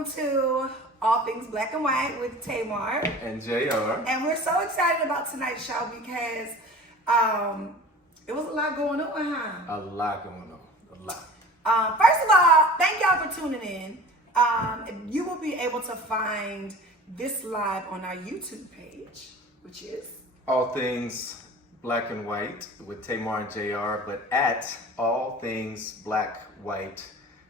welcome to All Things Black and White with Tamar and JR. And we're so excited about tonight's show because it was a lot going on, huh? A lot going on, a lot. First of all, thank y'all for tuning in. You will be able to find this live on our YouTube page, which is All Things Black and White with Tamar and JR, but at All Things Black White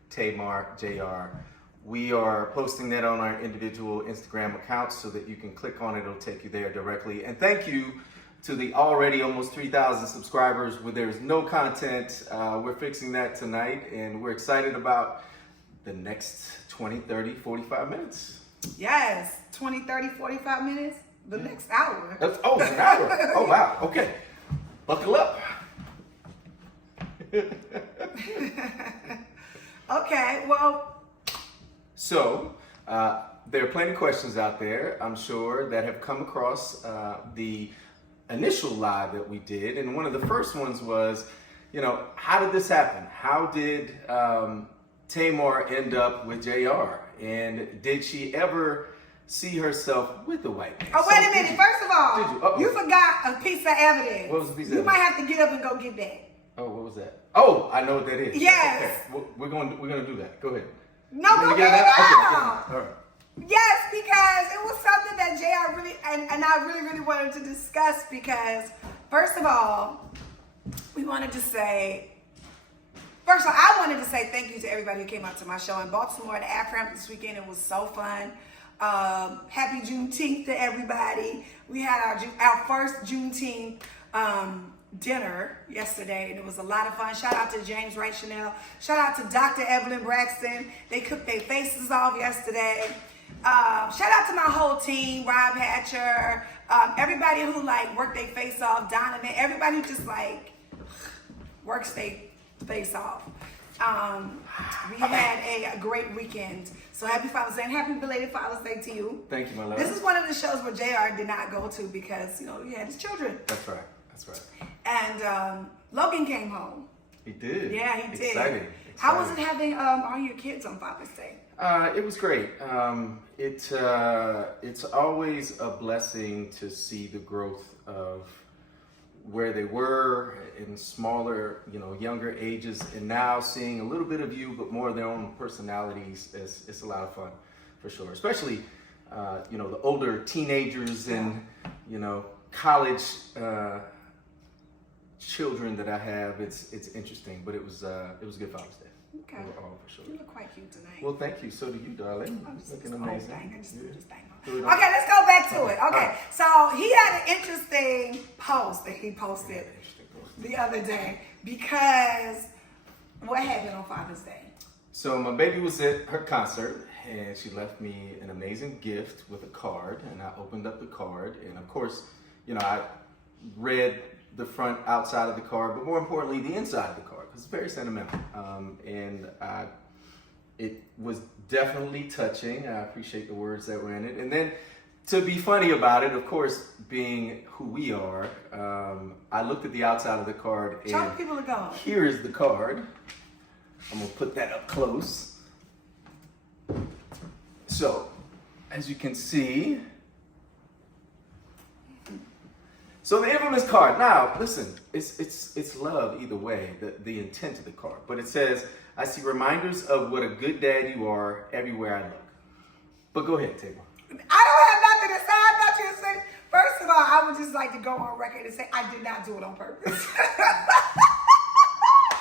Tamar JR. We are posting that on our individual Instagram accounts so that you can click on it. It'll take you there directly. And thank you to the already almost 3,000 subscribers where there's no content. We're fixing that tonight, and we're excited about the next 20, 30, 45 minutes. Yes, 20, 30, 45 minutes. The next hour. An hour. Oh, wow. Okay. Buckle up. Okay, well. So, there are plenty of questions out there, I'm sure, that have come across the initial live that we did. And one of the first ones was, how did this happen? How did Tamar end up with JR? And did she ever see herself with a white man? Oh, wait a minute. First of all, you forgot a piece of evidence. What was the piece of evidence? You might have to get up and go get that. Oh, what was that? Oh, I know what that is. Yes. Okay. We're gonna do that. Go ahead. No, go get it out. Okay. All right. Yes, because it was something that JR really, and I really wanted to discuss because, first of all, I wanted to say thank you to everybody who came out to my show in Baltimore at AfroAmp this weekend. It was so fun. Happy Juneteenth to everybody. We had our first Juneteenth dinner yesterday, and it was a lot of fun. Shout out to James Wright Chanel. Shout out to Dr. Evelyn Braxton. They cooked their faces off yesterday. Shout out to my whole team, Rob Hatcher, everybody who worked their face off, Donovan, everybody who just works their face off. We had a great weekend. So happy Father's Day and happy belated Father's Day to you. Thank you, my love. This is one of the shows where JR did not go to because, he had his children. That's right. And Logan came home. He did. Yeah, he did. Exciting. How was it having all your kids on Father's Day? It was great. It's always a blessing to see the growth of where they were in smaller, younger ages, and now seeing a little bit of you, but more of their own personalities. It's a lot of fun, for sure. Especially, the older teenagers and college children that I have. It's interesting, but it was good Father's Day. Okay. Overall, for sure. You look quite cute tonight. Well, thank you. So do you, darling. Looking amazing. I just threw this thing on. Okay, let's go back to it. Okay, so he had an interesting post that he posted the other day because what happened on Father's Day? So my baby was at her concert and she left me an amazing gift with a card, and I opened up the card, and of course, I read the front, outside of the card, but more importantly, the inside of the card, because it's very sentimental. It was definitely touching. I appreciate the words that were in it. And then to be funny about it, of course, being who we are, I looked at the outside of the card and show people the card. Here is the card. I'm gonna put that up close. So, as you can see, so the infamous card. Now, listen, it's love either way, the intent of the card. But it says, I see reminders of what a good dad you are everywhere I look. But go ahead, Tamar. I don't have nothing to say. I thought you were saying, first of all, I would just like to go on record and say I did not do it on purpose.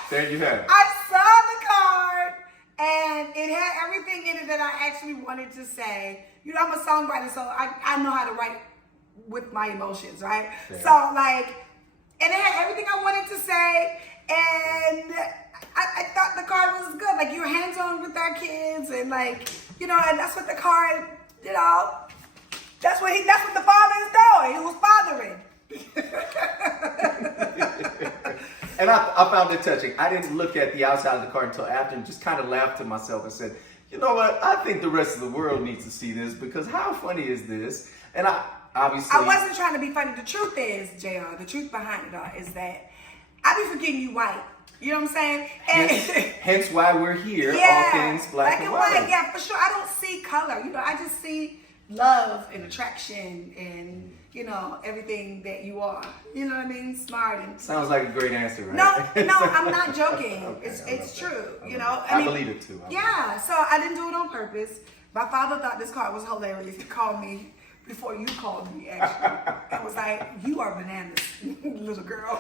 There you have it. I saw the card and it had everything in it that I actually wanted to say. I'm a songwriter, so I know how to write with my emotions, right? Yeah. So and it had everything I wanted to say, and I thought the card was good. You're hands-on with our kids, and and that's what the card, that's what the father is doing. He was fathering. And I found it touching. I didn't look at the outside of the card until after and just kind of laughed to myself and said, you know what? I think the rest of the world needs to see this, because how funny is this? And I wasn't trying to be funny. The truth is, JR, the truth behind it all is that I be forgetting you white. You know what I'm saying? And hence why we're here. yeah, All things black and white. Yeah, for sure. I don't see color. You know, I just see love and attraction and, you know, everything that you are. You know what I mean? Smart and sounds like a great answer, right? No, I'm not joking. Okay, it's true. You know, I believe it too. Yeah, so I didn't do it on purpose. My father thought this card was hilarious. He called me before you called me, actually. I was like, you are bananas, little girl.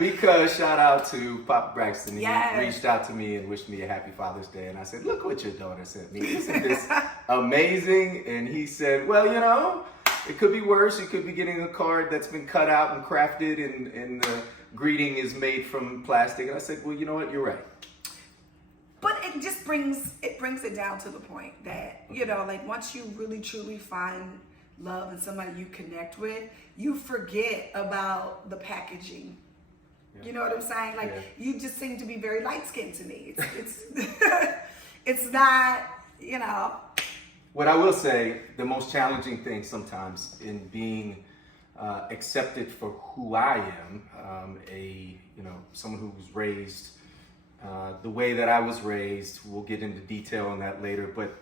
Because shout out to Papa Braxton. He Yes. reached out to me and wished me a happy Father's Day. And I said, look what your daughter sent me. Isn't this amazing? And he said, well, you know, it could be worse. You could be getting a card that's been cut out and crafted and the greeting is made from plastic. And I said, well, you know what? You're right. But it just brings it down to the point that, you know, like once you really truly find love and somebody you connect with, you forget about the packaging. Yeah. You know what I'm saying? Like you just seem to be very light skinned to me. It's it's not, you know. What I will say, the most challenging thing sometimes in being accepted for who I am, someone who was raised the way that I was raised. We'll get into detail on that later, but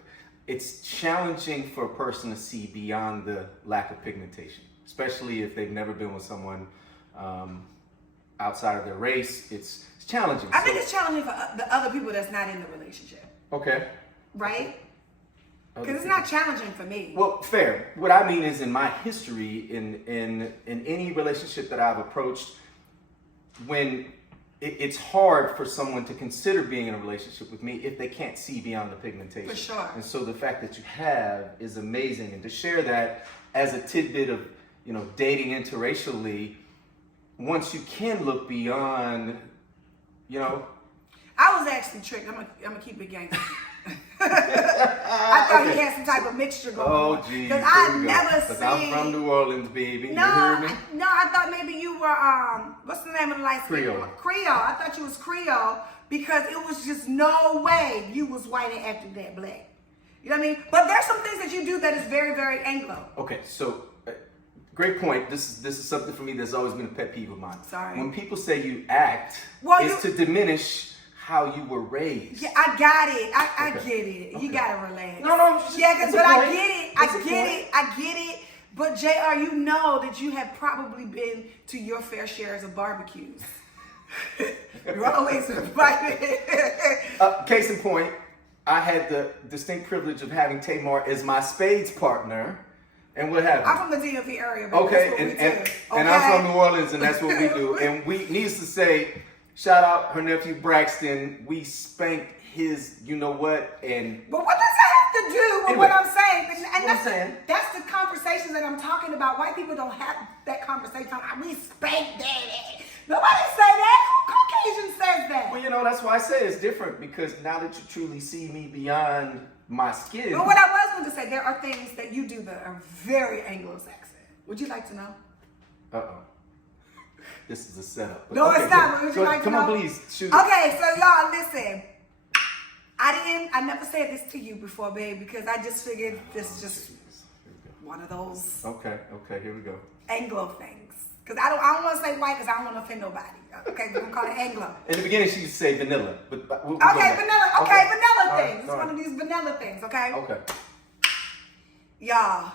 it's challenging for a person to see beyond the lack of pigmentation, especially if they've never been with someone outside of their race. It's challenging. I think it's challenging for the other people that's not in the relationship. Okay. Right? Because it's not challenging for me. Well, fair. What I mean is in my history, in any relationship that I've approached, when it's hard for someone to consider being in a relationship with me if they can't see beyond the pigmentation. For sure. And so the fact that you have is amazing. And to share that as a tidbit of, you know, dating interracially, once you can look beyond, you know. I was actually tricked. I'm gonna keep it gangster. I thought he had some type of mixture going on. Oh, geez. Because I never seen. I'm from New Orleans, baby. No, you hear me? I thought maybe you were what's the name of the light skin? Creole. Creole. I thought you was Creole because it was just no way you was white and acted that black. You know what I mean? But there's some things that you do that is very, very Anglo. Okay, so great point. This is something for me that's always been a pet peeve of mine. Sorry. When people say you act, it's to diminish how you were raised. Yeah, I got it. I Okay. get it. Okay. You gotta relax. No. Yeah, but I get it. I get it. But JR, you know that you have probably been to your fair shares of barbecues. You're always invited. Case in point, I had the distinct privilege of having Tamar as my spades partner. And what happened? I'm from the DMV area. Okay, and I'm from New Orleans, and that's what we do. And needless to say, shout out her nephew Braxton. We spanked his, you know what, and. But what does that have to do with what I'm saying? And that's the conversation that I'm talking about. White people don't have that conversation. We spank daddy. Nobody say that. Caucasian says that. Well, you know, that's why I say it's different, because now that you truly see me beyond my skin. But what I was going to say, there are things that you do that are very Anglo-Saxon. Would you like to know? Uh-oh. This is a setup. No, it's not. Would you like to know? Come on, please. Shoot. Okay, so y'all, listen. I never said this to you before, babe, because I just figured this is just one of those. Okay, here we go. Anglo things. Because I don't want to say white because I don't want to offend nobody. Okay, we're going to call it Anglo. In the beginning, she used to say vanilla. But we'll vanilla. Okay, vanilla All things. It's one of these vanilla things, okay? Okay. Y'all,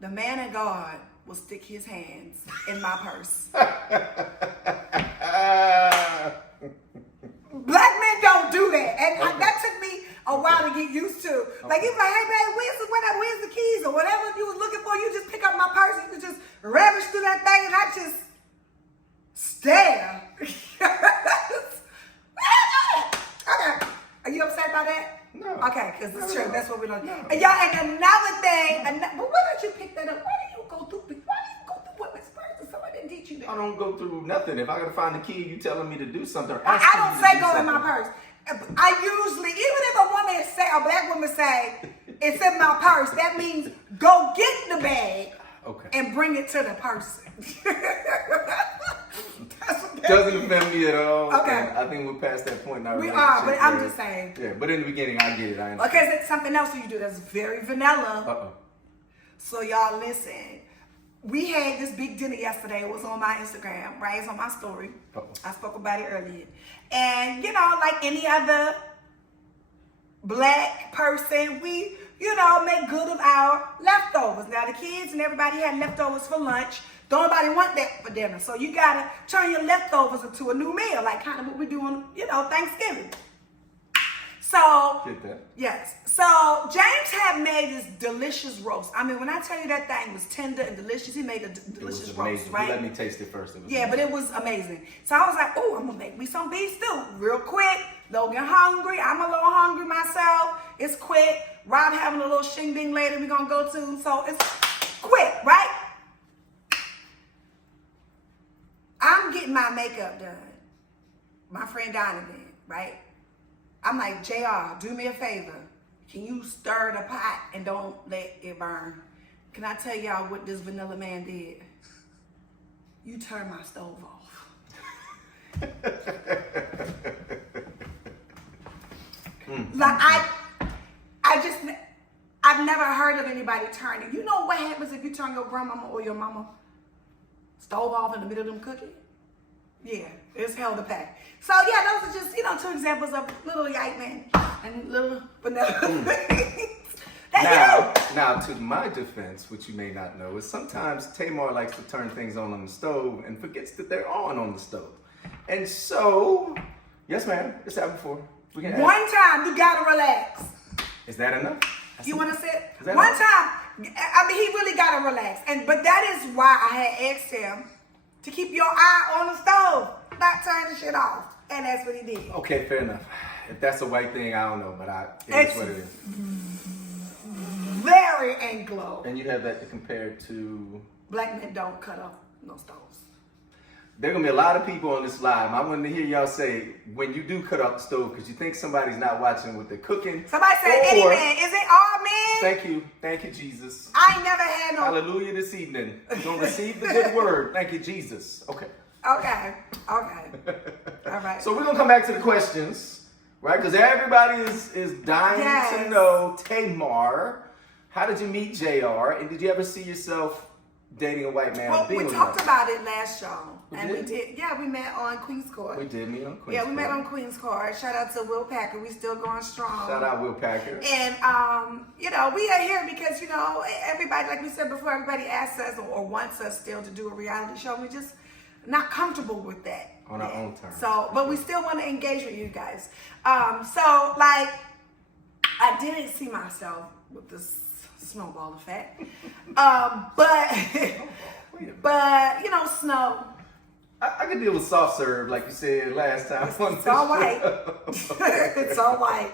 the man of God will stick his hands in my purse. Black men don't do that. And that took me a while to get used to. Like, he's like, hey, babe, where's the keys? Or whatever you was looking for, you just pick up my purse and you just ravish through that thing and I just stare. Okay. Are you upset about that? No. Okay, because it's true. That's what we don't do. No. And y'all, and another thing, but why don't you pick that up? Why do you go through women's purses? Somebody didn't teach you that. I don't go through nothing. If I gotta find the key, you telling me to do something. I don't say go in my purse. I usually, even if a black woman say, it's in my purse, that means go get the bag and bring it to the person. Doesn't offend me at all. Okay. And I think we're past that point now. We are, but I'm just saying. Yeah, but in the beginning, I get it. I understand. Okay, so something else you do that's very vanilla. Uh-oh. So y'all listen. we had this big dinner yesterday. It was on my Instagram, right? It's on my story. Uh-oh. I spoke about it earlier. And, you know, like any other Black person, we, you know, make good of our leftovers. Now, the kids and everybody had leftovers for lunch. Don't nobody want that for dinner. So you got to turn your leftovers into a new meal, like kind of what we do on, you know, Thanksgiving. So, Get that. yes. So, James had made this delicious roast. I mean, when I tell you that thing was tender and delicious, he made a delicious roast, right? You let me taste it first. It was Yeah, but it was amazing. So I was like, oh, I'm going to make me some beef stew real quick. Logan hungry. I'm a little hungry myself. It's quick. Rob having a little shing-ding later we're going to go to. So it's quick, right? I'm getting my makeup done. My friend Donovan, right? I'm like, JR, do me a favor. Can you stir the pot and don't let it burn? Can I tell y'all what this vanilla man did? You turned my stove off. Like I've never heard of anybody turning. You know what happens if you turn your grandmama or your mama stove off in the middle of them cooking? Yeah, it's hell to pack. So yeah, those are just, you know, 2 examples of little yike man and little vanilla things. Now, to my defense, which you may not know, is sometimes Tamar likes to turn things on the stove and forgets that they're on the stove. And so, yes ma'am, it's happened before. We can One time, you gotta relax. Is that enough? You wanna sit? Is that One enough? time, I mean, he really gotta relax. But that is why I had asked him to keep your eye on the stove, not turn the shit off. And that's what he did. Okay, fair enough. If that's a white thing, I don't know, but it's what it is. Very Anglo. And you have that to compare to... Black men don't cut off no stoves. There are going to be a lot of people on this live. I want to hear y'all say, when you do cut off the stove, because you think somebody's not watching what they're cooking. Somebody said, any man. Is it all men? Thank you. Thank you, Jesus. I ain't never had no... Hallelujah this evening. You're going to receive the good word. Thank you, Jesus. Okay. Okay. All right. So we're going to come back to the questions, right? Because everybody is dying to know, Tamar, how did you meet JR? And did you ever see yourself dating a white man? Well, we talked about it last show. We did. Yeah, we met on Queen's Court. We did meet on Queen's Court. Yeah, we met on Queen's Court. Shout out to Will Packer. We still going strong. Shout out Will Packer. And, you know, we are here because, you know, everybody, like we said before, everybody asks us or wants us still to do a reality show. We just not comfortable with that. On our own terms. So, but we still want to engage with you guys. So, like, I didn't see myself with this snowball effect. But, you know, snow. I could deal with soft serve, like you said last time. It's all white. It's all white.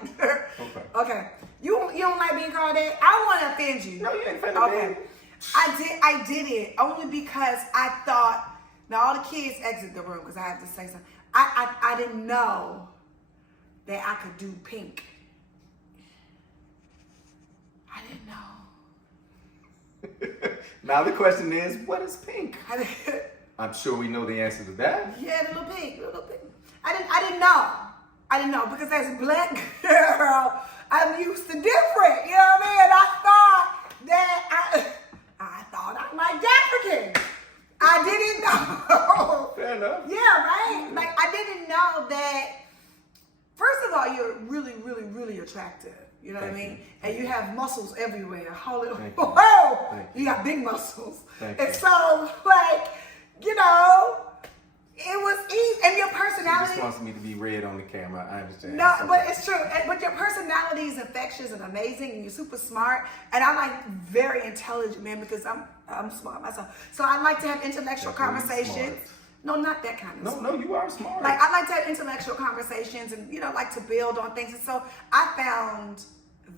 Okay. You don't like being called that? I don't want to offend you. No, you ain't offended me. I did it only because I thought, now all the kids exit the room because I have to say something. I didn't know that I could do pink. I didn't know. Now the question is, what is pink? I'm sure we know the answer to that. Yeah, little pink. I didn't know because as a black girl, I'm used to different. You know what I mean? And I thought I liked African. I didn't know. Fair enough. Yeah, right? Like, I didn't know that, first of all, you're really, really, really attractive. You know what I mean? And you have muscles everywhere. Holy, whoa! You got big muscles. And so, like, you know, it was easy. And your personality. She just wants me to be red on the camera. I understand. No, but it's true. But your personality is infectious and amazing, and you're super smart. And I'm like very intelligent, man, because I'm smart myself. So I like to have intellectual conversations. No, not that kind of smart. No, you are smart. Like, I like to have intellectual conversations and, you know, like to build on things. And so I found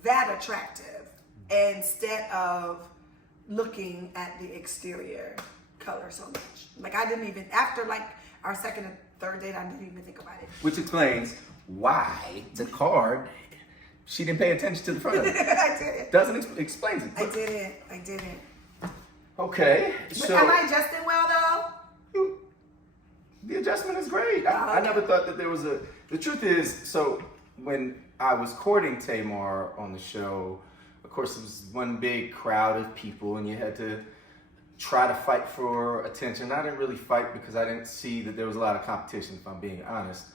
that attractive instead of looking at the exterior color so much. Like, I didn't even, after like our second and third date, I didn't even think about it. Which explains why the card, she didn't pay attention to the front of it. I didn't. Doesn't explains it. I didn't. Okay. But so am I adjusting well though? The adjustment is great. I never thought that there was a... The truth is, so when I was courting Tamar on the show, of course, it was one big crowd of people, and you had to try to fight for attention. I didn't really fight because I didn't see that there was a lot of competition, if I'm being honest.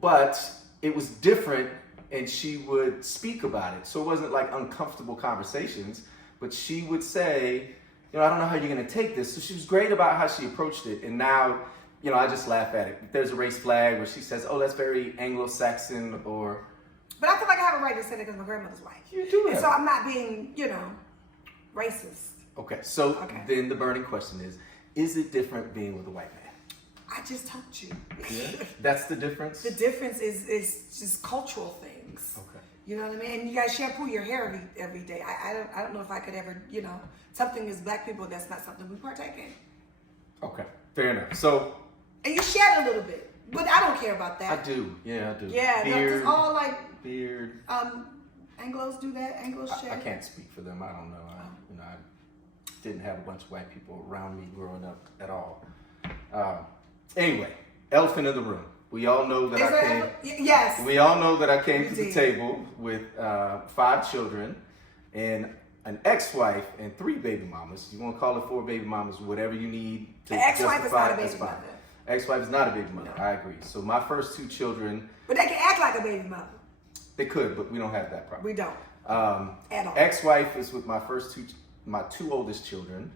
But it was different, and she would speak about it. So it wasn't like uncomfortable conversations, but she would say, you know, I don't know how you're going to take this. So she was great about how she approached it. And now, you know, I just laugh at it. There's a race flag where she says, oh, that's very Anglo-Saxon, or... But I feel like I have a right to say that because my grandmother's white. You do have. And so I'm not being, you know, racist. Okay, so then the burning question is it different being with a white man? I just told you. Yeah, that's the difference? The difference is just cultural things. Okay. You know what I mean? And you guys shampoo your hair every day. I don't know if I could ever, you know, something as black people, that's not something we partake in. Okay, fair enough. So... And you shed a little bit, but I don't care about that. I do. Yeah, I do. Yeah, beard, it's all like... Beard. Anglos do that? Anglos shed? I can't speak for them. I don't know. I didn't have a bunch of white people around me growing up at all. Anyway, elephant in the room. We all know that Yes. We all know that I came to the table with 5 children and an ex-wife and 3 baby mamas. You want to call it 4 baby mamas, whatever you need to ex-wife justify. is not a baby mother. Ex-wife is not a baby mother. No. I agree. So my first 2 children. But they can act like a baby mother. They could, but we don't have that problem. We don't. At all. Ex-wife is with my 2 oldest children,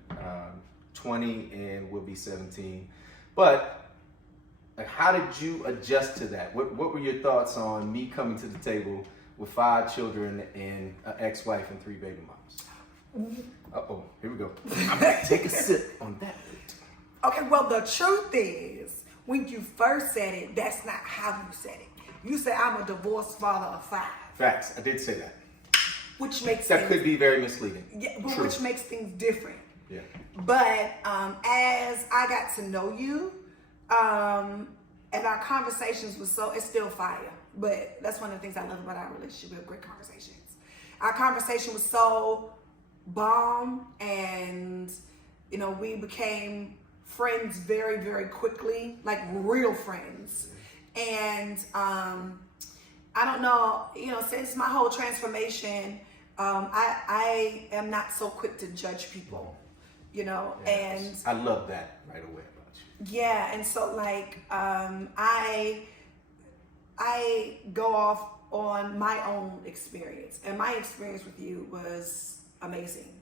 20 and will be 17. But like, how did you adjust to that? What were your thoughts on me coming to the table with 5 children and an ex-wife and 3 baby mamas? Uh-oh, here we go. I'm gonna take a sip on that. Okay, well, the truth is, when you first said it, that's not how you said it. You said, I'm a divorced father of 5. Facts, I did say that. Which makes that could be very misleading. Yeah, but which makes things different. Yeah. But as I got to know you, and our conversations was it's still fire. But that's one of the things I love about our relationship. We have great conversations. Our conversation was so bomb, and you know, we became friends very, very quickly, like real friends. And I don't know, you know, since my whole transformation, I am not so quick to judge people, you know. Yes. And I love that right away about you. Yeah, and so like I go off on my own experience, and my experience with you was amazing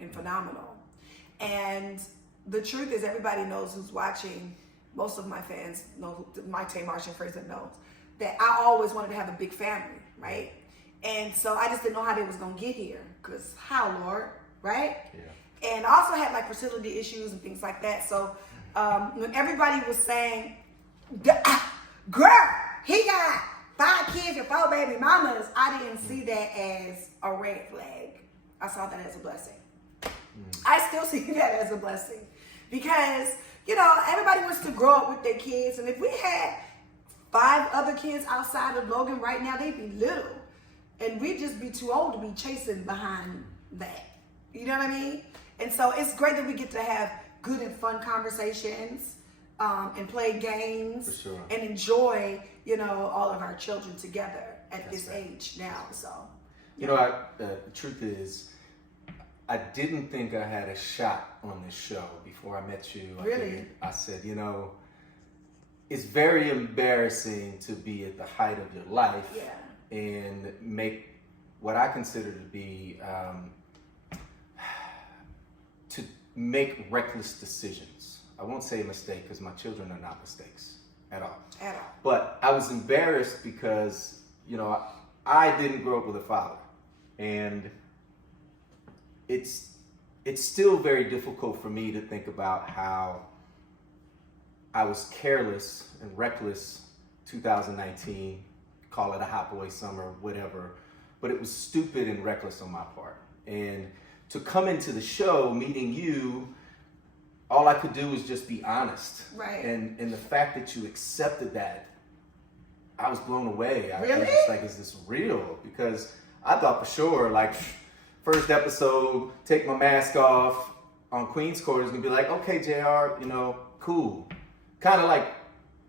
and phenomenal. And the truth is, everybody knows who's watching. Most of my fans know, my Tamar friends that knows that I always wanted to have a big family, right? And so I just didn't know how they was gonna get here, cause how, Lord, right? Yeah. And I also had like fertility issues and things like that. So when everybody was saying, "Girl, he got 5 kids and 4 baby mamas," I didn't see that as a red flag. I saw that as a blessing. I still see that as a blessing because, you know, everybody wants to grow up with their kids. And if we had 5 other kids outside of Logan right now, they'd be little. And we'd just be too old to be chasing behind that. You know what I mean? And so it's great that we get to have good and fun conversations and play games. For sure. And enjoy, you know, all of our children together at this age now. So, you know, the truth is, I didn't think I had a shot on this show before I met you. Really? I said, you know, it's very embarrassing to be at the height of your life and make what I consider to be, to make reckless decisions. I won't say a mistake because my children are not mistakes at all. At all. But I was embarrassed because, you know, I didn't grow up with a father. And it's still very difficult for me to think about how I was careless and reckless 2019, call it a hot boy summer, whatever, but it was stupid and reckless on my part. And to come into the show, meeting you, all I could do was just be honest. Right. And the fact that you accepted that, I was blown away. Really? I was just like, is this real? Because I thought for sure, like, first episode, take my mask off on Queen's Court is gonna be like, okay, JR, you know, cool. Kind of like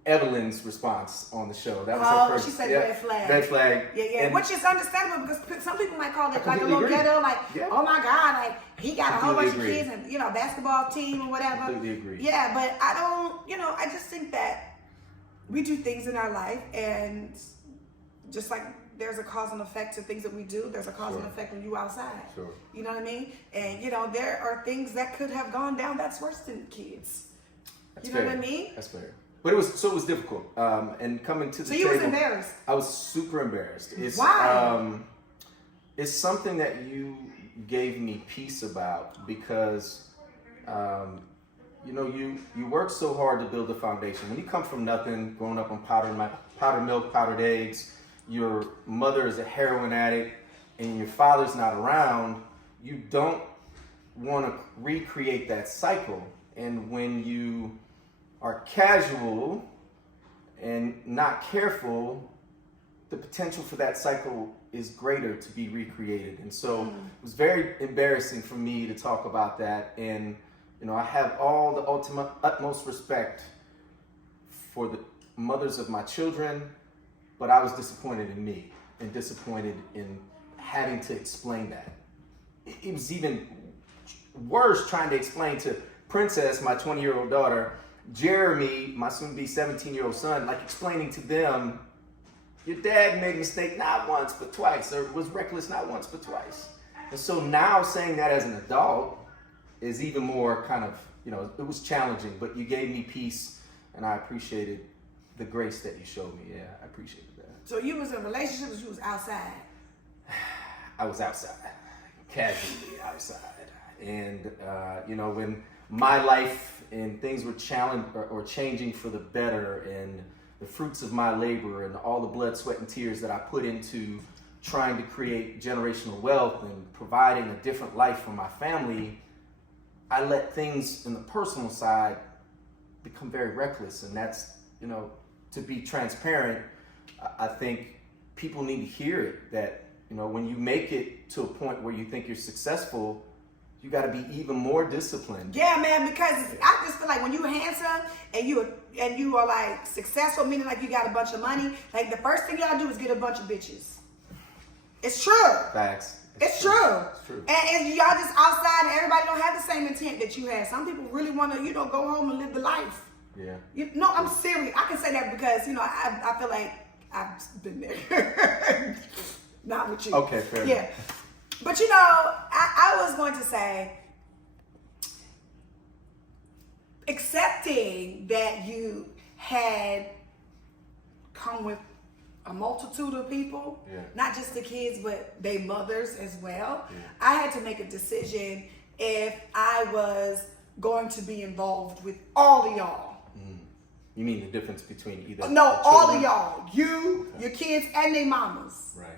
Evelyn's response on the show. That was Oh, her first. she said yeah, red flag. Red flag. Yeah, yeah. And Which is understandable because some people might call it like a completely little agree. ghetto, like, Yeah. oh my God, like he got a whole bunch Completely of kids and, basketball team or whatever. Completely agree. Yeah, but I don't, I just think that we do things in our life, and just like there's a cause and effect to things that we do, there's a cause and effect when you outside. Sure. You know what I mean? And, there are things that could have gone down that's worse than kids. That's you know fair. what I mean? That's fair. But it was difficult. And coming to the So you table, was embarrassed? I was super embarrassed. Why? It's something that you gave me peace about because, you work so hard to build a foundation. When you come from nothing, growing up on powdered milk, powdered eggs, your mother is a heroin addict, and your father's not around, you don't want to recreate that cycle. And when you are casual and not careful, the potential for that cycle is greater to be recreated. And so it was very embarrassing for me to talk about that. And, I have all the utmost respect for the mothers of my children, but I was disappointed in me and disappointed in having to explain that. It was even worse trying to explain to Princess, my 20-year-old daughter, Jeremy, my soon-to-be 17-year-old son, like explaining to them, your dad made a mistake not once but twice, or was reckless not once but twice. And so now saying that as an adult is even more kind of, it was challenging, but you gave me peace, and I appreciated the grace that you showed me. Yeah, I appreciated that. So you was in a relationship, or you was outside? I was outside, casually outside. And, when my life and things were challenged or changing for the better, and the fruits of my labor and all the blood, sweat, and tears that I put into trying to create generational wealth and providing a different life for my family, I let things in the personal side become very reckless. And that's, to be transparent, I think people need to hear it, that, when you make it to a point where you think you're successful, you got to be even more disciplined. Yeah, man, because I just feel like when you handsome and you are like successful, meaning like you got a bunch of money, like the first thing y'all do is get a bunch of bitches. It's true. Facts. It's true. It's true. And y'all just outside, and everybody don't have the same intent that you have. Some people really want to, go home and live the life. Yeah. No, I'm serious. I can say that because, I feel like I've been there. Not with you. Okay, fair enough. But I was going to say, accepting that you had come with a multitude of people, not just the kids, but their mothers as well. I had to make a decision if I was going to be involved with all of y'all. You mean the difference between either? No, all of y'all. You, your kids, and their mamas. Right.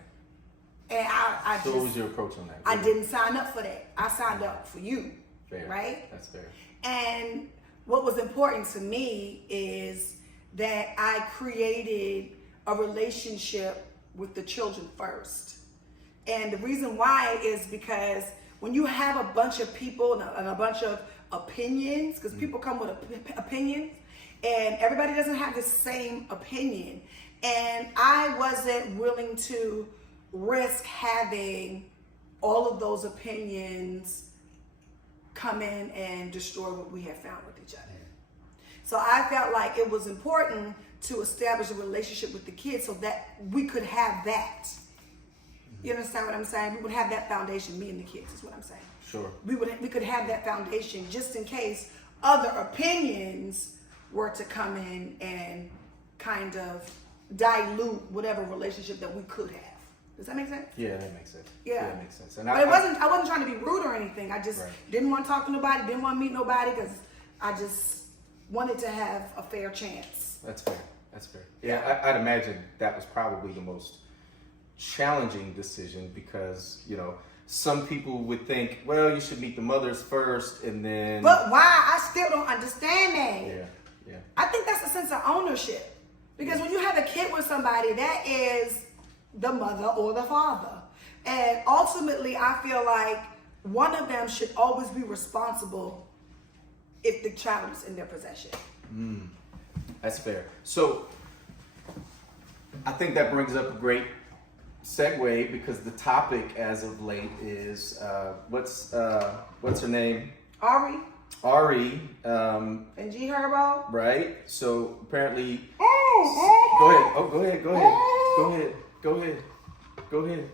And I So what was your approach on that? I didn't sign up for that. I signed up for you. Fair. Right? That's fair. And what was important to me is that I created a relationship with the children first. And the reason why is because when you have a bunch of people and a bunch of opinions, because people come with opinions, and everybody doesn't have the same opinion. And I wasn't willing to risk having all of those opinions come in and destroy what we have found with each other. So I felt like it was important to establish a relationship with the kids so that we could have that. You understand what I'm saying? We would have that foundation, me and the kids is what I'm saying. Sure. We could have that foundation just in case other opinions were to come in and kind of dilute whatever relationship that we could have. Does that make sense? Yeah, that makes sense. Yeah, that makes sense. And but I wasn't trying to be rude or anything. I just didn't want to talk to nobody, didn't want to meet nobody, because I just wanted to have a fair chance. That's fair. That's fair. Yeah, I'd imagine that was probably the most challenging decision because, some people would think, well, you should meet the mothers first and then... But why? I still don't understand that. Yeah. I think that's a sense of ownership. Because when you have a kid with somebody, that is the mother or the father. And ultimately, I feel like one of them should always be responsible if the child is in their possession. That's fair. So I think that brings up a great segue because the topic as of late is what's her name? Ari. And G Herbo. Right. So apparently. Go ahead. Oh, go ahead.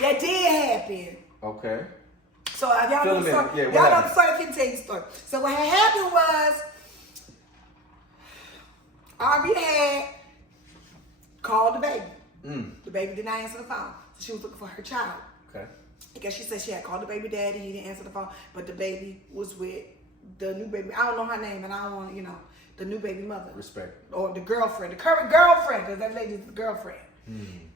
That did happen. Okay. So y'all know the story. Yeah, Y'all know the story. I can tell you the story. So what had happened was, Ari had called the baby. The baby did not answer the phone. So she was looking for her child. Okay. Because she said she had called the baby daddy. He didn't answer the phone. But the baby was with the new baby. I don't know her name, and I don't want to, the new baby mother. Respect. Or the girlfriend. The current girlfriend, because that lady's the girlfriend.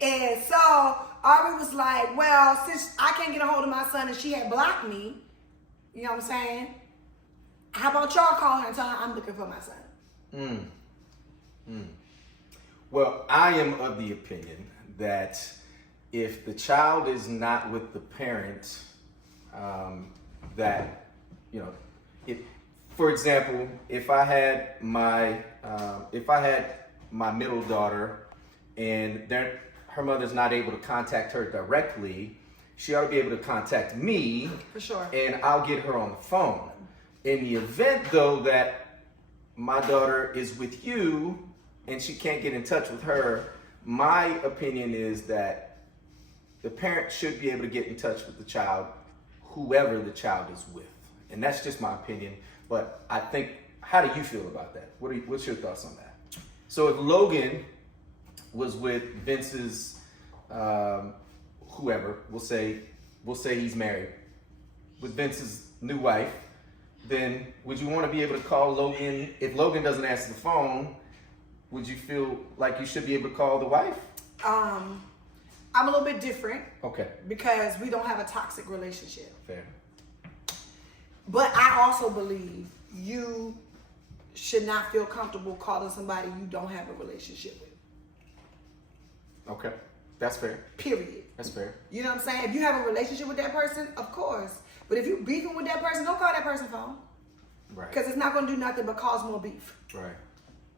And so Ari was like, well, since I can't get a hold of my son and she had blocked me, you know what I'm saying? How about y'all call her and tell her I'm looking for my son? Well, I am of the opinion that if the child is not with the parent, that, for example, if I had my middle daughter and her mother's not able to contact her directly, she ought to be able to contact me. For sure. And I'll get her on the phone. In the event, though, that my daughter is with you and she can't get in touch with her, my opinion is that the parent should be able to get in touch with the child, whoever the child is with. And that's just my opinion. But I think, how do you feel about that? What's your thoughts on that? So if Logan was with Vince's, whoever, we'll say he's married, with Vince's new wife, then would you want to be able to call Logan? If Logan doesn't answer the phone, would you feel like you should be able to call the wife? I'm a little bit different. Okay. Because we don't have a toxic relationship. Fair. But I also believe you should not feel comfortable calling somebody you don't have a relationship with. Okay. That's fair. Period. That's fair. You know what I'm saying? If you have a relationship with that person, of course. But if you're beefing with that person, don't call that person's phone. Right. Because it's not going to do nothing but cause more beef. Right.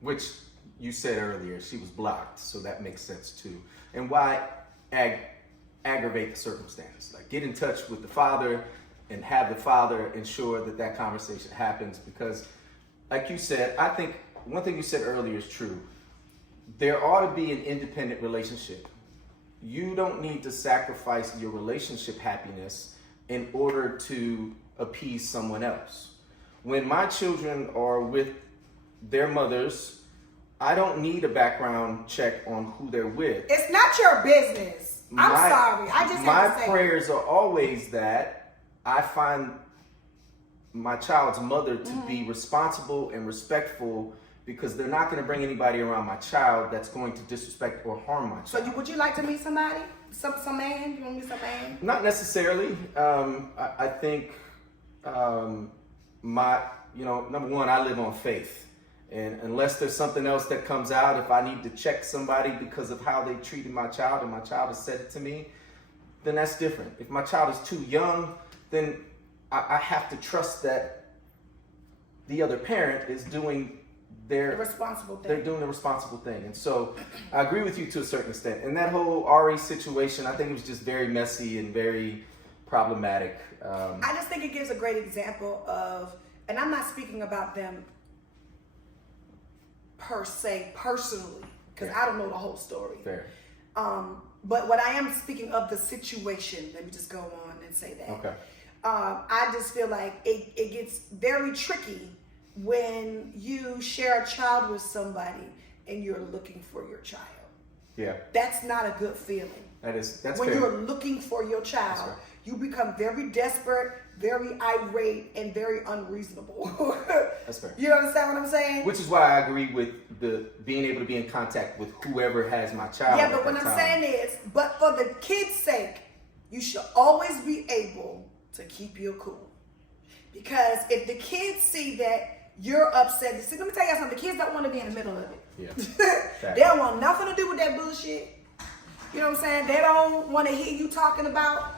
Which you said earlier, she was blocked, so that makes sense too. And why aggravate the circumstance? Like, get in touch with the father and have the father ensure that conversation happens, because like you said, I think one thing you said earlier is true. There ought to be an independent relationship. You don't need to sacrifice your relationship happiness in order to appease someone else. When my children are with their mothers, I don't need a background check on who they're with. It's not your business. I'm sorry. I just have to say. My prayers are always that I find my child's mother to be responsible and respectful, because they're not going to bring anybody around my child that's going to disrespect or harm my child. So would you like to meet somebody? Some man? You want to meet some man? Not necessarily. I think number one, I live on faith. And unless there's something else that comes out, if I need to check somebody because of how they treated my child and my child has said it to me, then that's different. If my child is too young, then I have to trust that the other parent is doing the responsible thing. They're doing the responsible thing. And so I agree with you to a certain extent. And that whole Ari situation, I think it was just very messy and very problematic. I just think it gives a great example of, and I'm not speaking about them per se personally, because I don't know the whole story. Fair. But what I am speaking of the situation, let me just go on and say that. Okay. I just feel like it gets very tricky when you share a child with somebody and you're looking for your child. Yeah. That's not a good feeling. That's when fair. You're looking for your child, you become very desperate, very irate, and very unreasonable. That's fair. You understand what I'm saying? Which is why I agree with the being able to be in contact with whoever has my child. Yeah, but what I'm saying is, but for the kid's sake, you should always be able to keep your cool. Because if the kids see that you're upset, see, let me tell you something, the kids don't want to be in the middle of it. Yeah. They don't want nothing to do with that bullshit. You know what I'm saying? They don't want to hear you talking about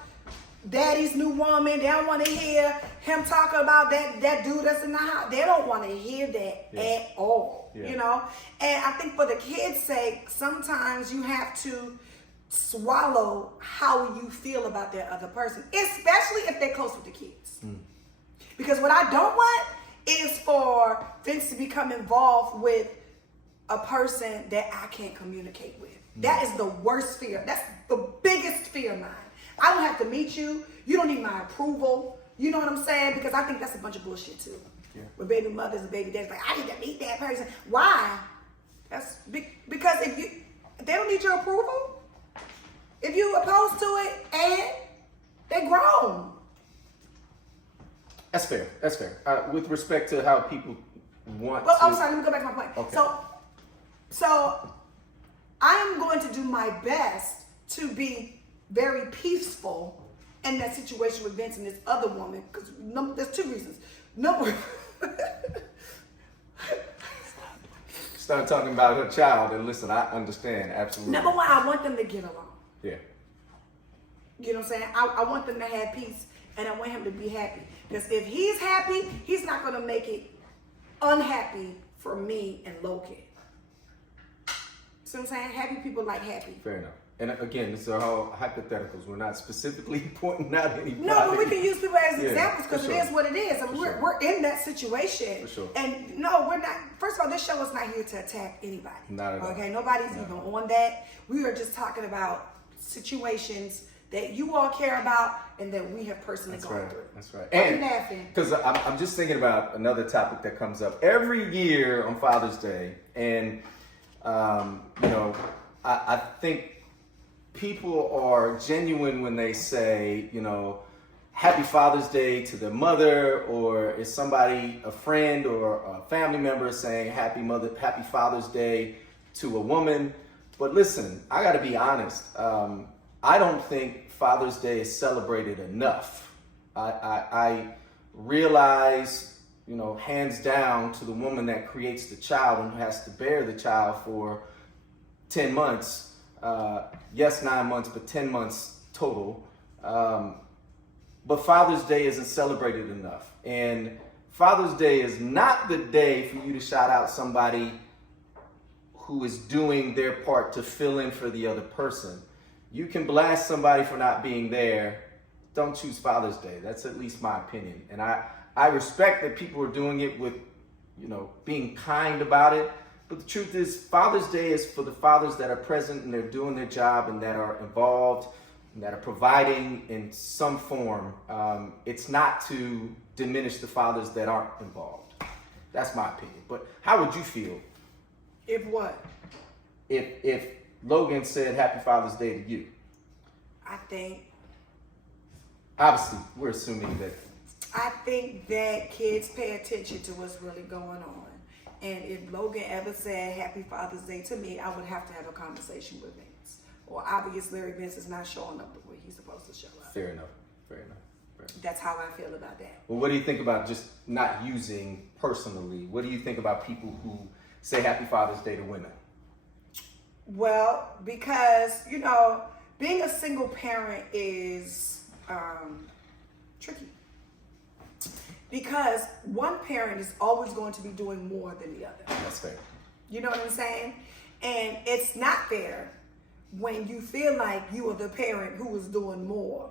daddy's new woman. They don't want to hear him talking about that dude that's in the house. They don't want to hear that at all, you know? And I think for the kids' sake, sometimes you have to swallow how you feel about that other person, especially if they're close with the kids. Because what I don't want is for Vince to become involved with a person that I can't communicate with. That is the worst fear. That's the biggest fear of mine. I don't have to meet you. You don't need my approval. You know what I'm saying? Because I think that's a bunch of bullshit too. With baby mothers and baby daddies, like, I need to meet that person. Why? That's because if they don't need your approval, if you opposed to it and they grown. That's fair. That's fair. With respect to how people want Well, to... I'm sorry, let me go back to my point. Okay. So I am going to do my best to be very peaceful in that situation with Vince and this other woman, because there's two reasons. Number Start talking about her child, and listen, I understand, absolutely. Number one, I want them to get along. Yeah. You know what I'm saying? I want them to have peace, and I want him to be happy. Because if he's happy, he's not going to make it unhappy for me and Logan. See what I'm saying? Happy people like happy. Fair enough. And again, these are all hypotheticals. We're not specifically pointing out anybody. No, but we can use people as examples because sure. it is what it is. And we're in that situation. For sure. And no, we're not. First of all, this show is not here to attack anybody. Not at all. Okay, nobody's even on that. We are just talking about situations that you all care about and that we have personally gone through. That's right. Why are you And laughing? because I'm just thinking about another topic that comes up every year on Father's Day, and you know, I think people are genuine when they say, you know, Happy Father's Day to their mother, or is somebody, a friend or a family member, saying Happy Father's Day to a woman. But listen, I got to be honest. I don't think Father's Day is celebrated enough. I realize, you know, hands down, to the woman that creates the child and has to bear the child for 10 months. Yes, 9 months, but 10 months total. But Father's Day isn't celebrated enough. And Father's Day is not the day for you to shout out somebody who is doing their part to fill in for the other person. You can blast somebody for not being there. Don't choose Father's Day. That's at least my opinion. And I respect that people are doing it with, you know, being kind about it. But the truth is, Father's Day is for the fathers that are present and they're doing their job and that are involved and that are providing in some form. It's not to diminish the fathers that aren't involved. That's my opinion. But how would you feel? If what? If Logan said Happy Father's Day to you? I think. Obviously, we're assuming that. I think that kids pay attention to what's really going on. And if Logan ever said Happy Father's Day to me, I would have to have a conversation with Vince. Or obviously Vince is not showing up the way he's supposed to show up. Fair enough. Fair enough. Fair enough. That's how I feel about that. Well, what do you think about just not using personally? What do you think about people who say Happy Father's Day to women? Well, because, you know, being a single parent is tricky. Because one parent is always going to be doing more than the other. That's fair. You know what I'm saying? And it's not fair when you feel like you are the parent who is doing more,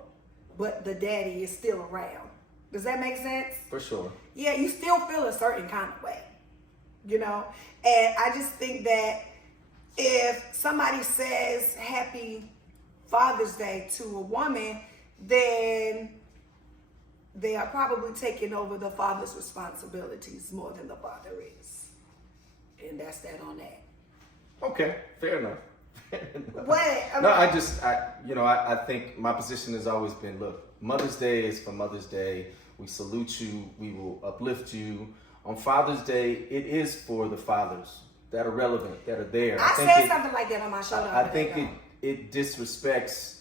but the daddy is still around. Does that make sense? For sure. Yeah, you still feel a certain kind of way, you know? And I just think that if somebody says Happy Father's Day to a woman, then they are probably taking over the father's responsibilities more than the father is. And that's that on that. Okay, fair enough. What? I think my position has always been, look, Mother's Day is for Mother's Day. We salute you. We will uplift you. On Father's Day, it is for the fathers that are relevant, that are there. I said something like that on my show. I think it disrespects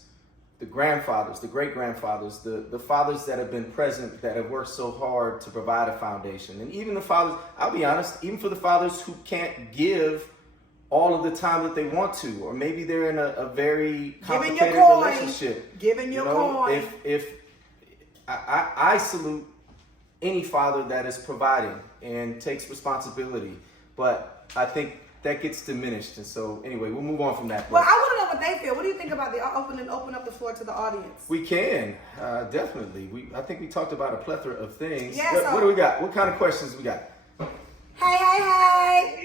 the grandfathers, the great-grandfathers, the fathers that have been present, that have worked so hard to provide a foundation. And even the fathers, I'll be honest, even for the fathers who can't give all of the time that they want to, or maybe they're in a very complicated relationship. Giving your coin. I salute any father that is providing and takes responsibility, but I think that gets diminished. And so anyway, we'll move on from that. Well, I want to know what they feel. What do you think about the open up the floor to the audience? We can, definitely. I think we talked about a plethora of things. Yeah, what do we got? What kind of questions we got? Hey.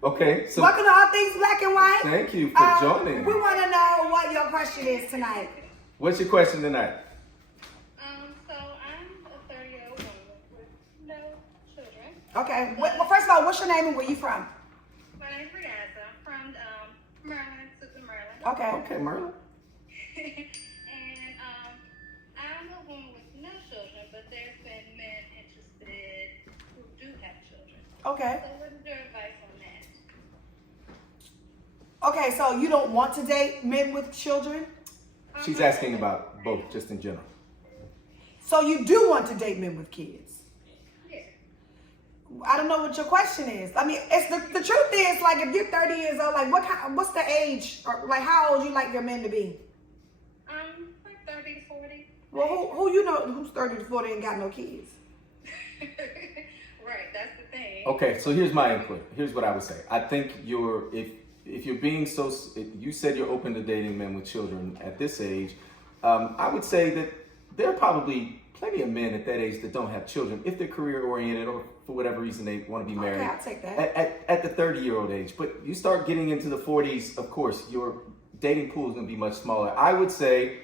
Okay, so Welcome to All Things Black and White. thank you for joining. We want to know what your question is tonight. What's your question tonight? So I'm a 30-year-old woman with no children. Okay. Well, first of all, what's your name and where you from? My name's Brianna. I'm from Maryland, Susan, Maryland. Okay. Okay, Merlin. And I'm a woman with no children, but there's been men interested who do have children. Okay. So what is your advice on that? Okay, so you don't want to date men with children? She's asking about both, just in general. So you do want to date men with kids? Yeah. I don't know what your question is. I mean, it's the truth is, like, if you're 30 years old, like, what's the age, or like, how old you like your men to be? Like 30 to 40. Well, who you know who's 30 to 40 and got no kids? Right, that's the thing. Okay, so here's my input. Here's what I would say. I think if you're being so, you said you're open to dating men with children at this age. I would say that there are probably plenty of men at that age that don't have children if they're career oriented or for whatever reason they want to be married. Okay, I'll take that. At the 30-year-old age. But you start getting into the 40s, of course, your dating pool is going to be much smaller. I would say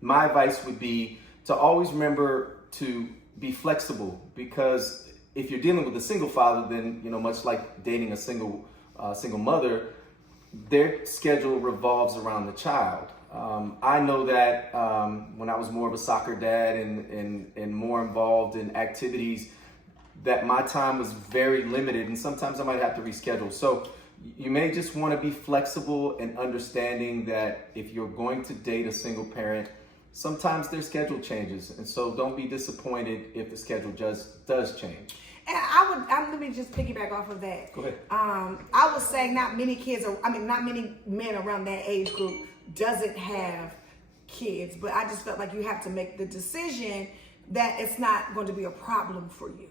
my advice would be to always remember to be flexible, because if you're dealing with a single father, then, much like dating a single mother, their schedule revolves around the child. I know that when I was more of a soccer dad and more involved in activities, that my time was very limited, and sometimes I might have to reschedule. So you may just want to be flexible and understanding that if you're going to date a single parent, sometimes their schedule changes, and so don't be disappointed if the schedule does change. And let me just piggyback off of that. Go ahead. I would say not many men around that age group doesn't have kids, but I just felt like you have to make the decision that it's not going to be a problem for you.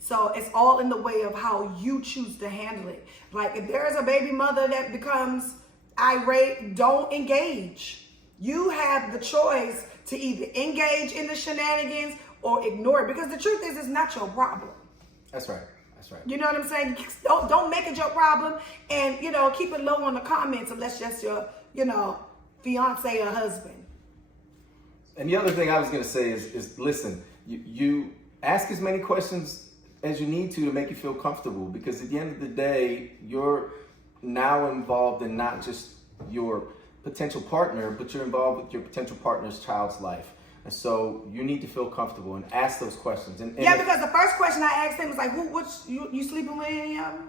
So it's all in the way of how you choose to handle it. Like, if there is a baby mother that becomes irate, don't engage. You have the choice to either engage in the shenanigans or ignore it, because the truth is, it's not your problem. That's right. That's right. You know what I'm saying? Don't make it your problem, and keep it low on the comments unless that's your fiance or husband. And the other thing I was going to say is listen, you ask as many questions as you need to make you feel comfortable, because at the end of the day, you're now involved in not just your potential partner, but you're involved with your potential partner's child's life. And so you need to feel comfortable and ask those questions. And yeah, because the first question I asked him was like, you sleeping with any of them?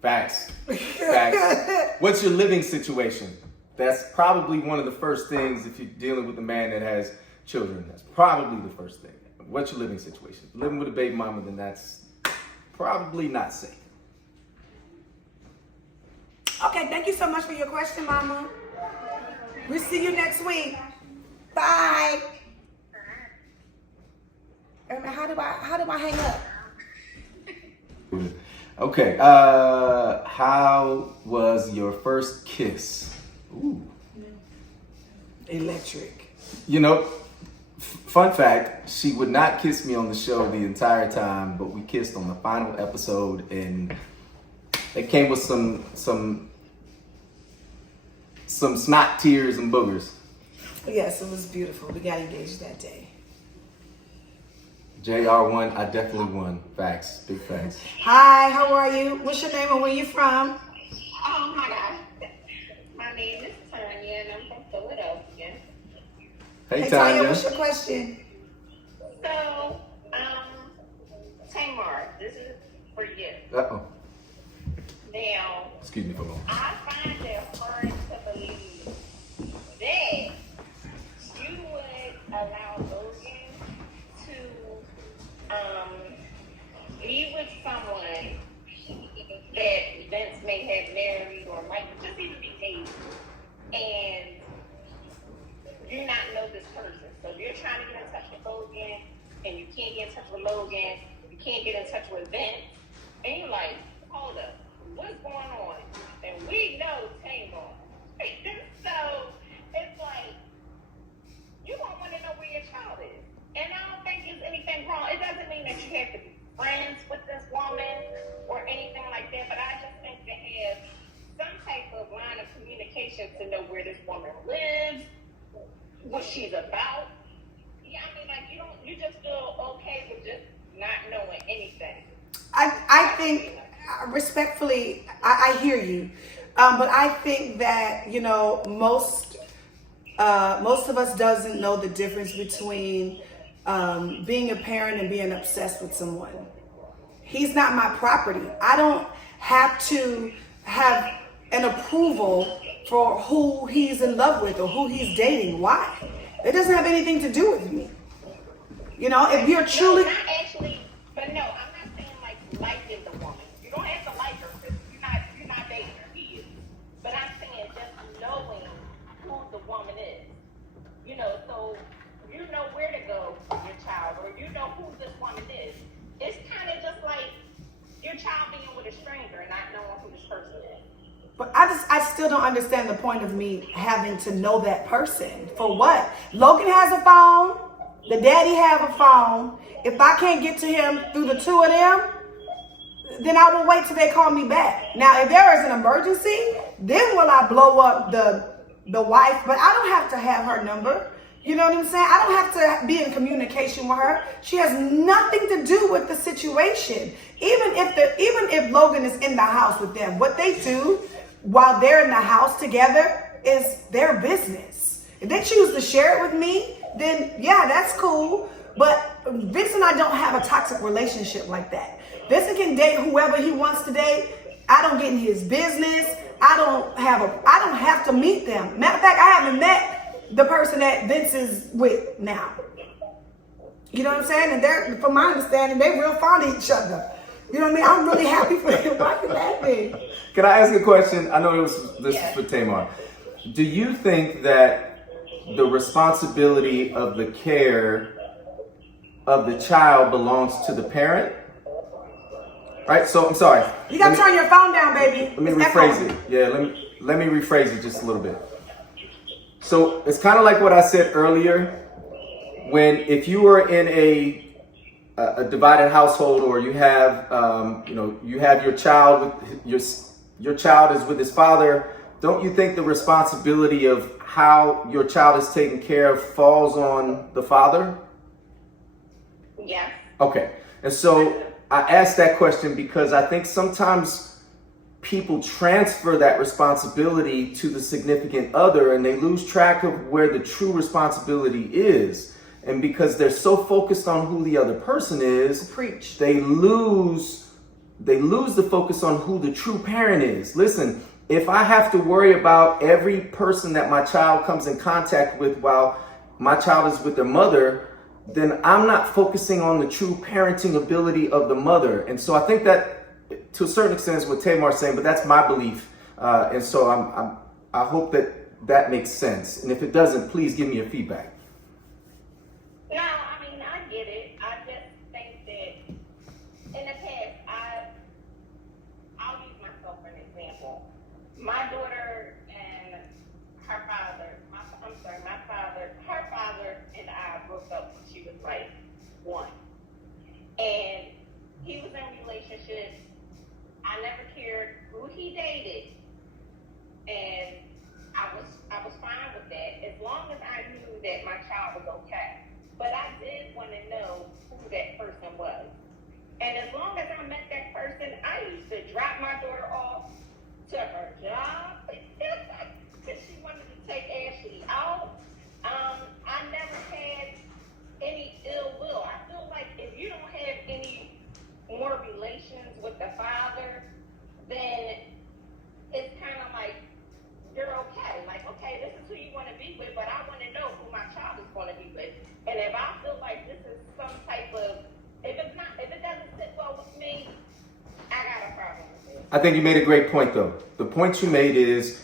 Facts. Facts. What's your living situation? That's probably one of the first things if you're dealing with a man that has children. That's probably the first thing. What's your living situation? If you're living with a baby mama, then that's probably not safe. Okay, thank you so much for your question, Mama. We'll see you next week. Bye. How do I hang up? Okay. How was your first kiss? Ooh. Electric. Fun fact, she would not kiss me on the show the entire time, but we kissed on the final episode, and it came with some snot, tears, and boogers. Yes, it was beautiful. We got engaged that day. JR won. I definitely won. Facts. Big facts. Hi, how are you? What's your name and where you from? Oh my gosh. My name is Tanya and I'm from Philadelphia. Hey, Tanya, Tanya. what's your question? So, Tamar, this is for you. Uh-oh. Now, Excuse me for a moment. I find it hard to believe that you would allow Logan to be with someone that Vince may have married or might just even be dating, and do not know this person. So if you're trying to get in touch with Logan and you can't get in touch with Logan, you can't get in touch with Vince, and you're like, hold up, what's going on? And we know Tamar. So it's like, you won't want to know where your child is. And I don't think there's anything wrong. It doesn't mean that you have to be friends with this woman or anything like that, but I just think to have some type of line of communication to know where this woman lives, what she's about. Yeah, I mean, like, you just feel okay with just not knowing anything. I think, respectfully, I hear you. But I think that, you know, most of us doesn't know the difference between being a parent and being obsessed with someone. He's not my property. I don't have to have an approval for who he's in love with or who he's dating. Why? It doesn't have anything to do with me. You know, if you're truly... No, not actually, but no, I'm not saying like liking the woman. You don't have to like her because you're not dating her, he is. But I'm saying just knowing who the woman is. You know, so you know where to go with your child, or you know who this woman is. It's kind of just like your child being with a stranger and not knowing who this person is. But I still don't understand the point of me having to know that person. For what? Logan has a phone. The daddy have a phone. If I can't get to him through the two of them, then I will wait till they call me back. Now, if there is an emergency, then will I blow up the wife? But I don't have to have her number. You know what I'm saying? I don't have to be in communication with her. She has nothing to do with the situation. Even if Logan is in the house with them, what they do while they're in the house together is their business. If they choose to share it with me, then yeah, that's cool. But Vince and I don't have a toxic relationship like that. Vincent can date whoever he wants to date. I don't get in his business. I don't have to meet them. Matter of fact, I haven't met the person that Vince is with now. You know what I'm saying? And they're, from my understanding, they real fond of each other. You know what I mean? I'm really happy for him. Why are you laughing? Can I ask a question? I know this is for Tamar. Do you think that the responsibility of the care of the child belongs to the parent? Right? So I'm sorry. You gotta turn your phone down, baby. Let me rephrase it. Yeah, let me rephrase it just a little bit. So it's kind of like what I said earlier. If you are in a divided household, or you have you have your child with your child is with his father, don't you think the responsibility of how your child is taken care of falls on the father? Yeah. Okay. And so I asked that question because I think sometimes people transfer that responsibility to the significant other and they lose track of where the true responsibility is. And because they're so focused on who the other person is, Preach. they lose the focus on who the true parent is. Listen, if I have to worry about every person that my child comes in contact with while my child is with their mother, then I'm not focusing on the true parenting ability of the mother. And so I think that to a certain extent is what Tamar's saying, but that's my belief. And so I hope that makes sense. And if it doesn't, please give me your feedback. No, I mean, I get it. I just think that in the past, I'll use myself for an example. My daughter and her father, her father and I broke up when she was like 1. And he was in a relationship. I never cared who he dated. And I was fine with that as long as I knew that my child was okay. But I did want to know who that person was. And as long as I met that person, I used to drop my daughter off to her job because she wanted to take Ashley out. I never had any ill will. I feel like if you don't have any more relations with the father, then it's kind of like you're okay. Like, okay, this is who you want to be with, but I want to know who my child is going to be with. And if I feel like this is some type of, if it doesn't sit well with me, I got a problem with it. I think you made a great point, though. The point you made is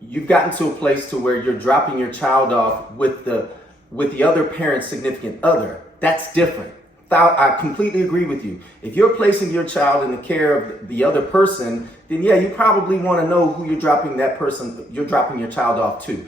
you've gotten to a place to where you're dropping your child off with the with the other parent's significant other, that's different. I completely agree with you. If you're placing your child in the care of the other person, then yeah, you probably want to know who you're dropping your child off to.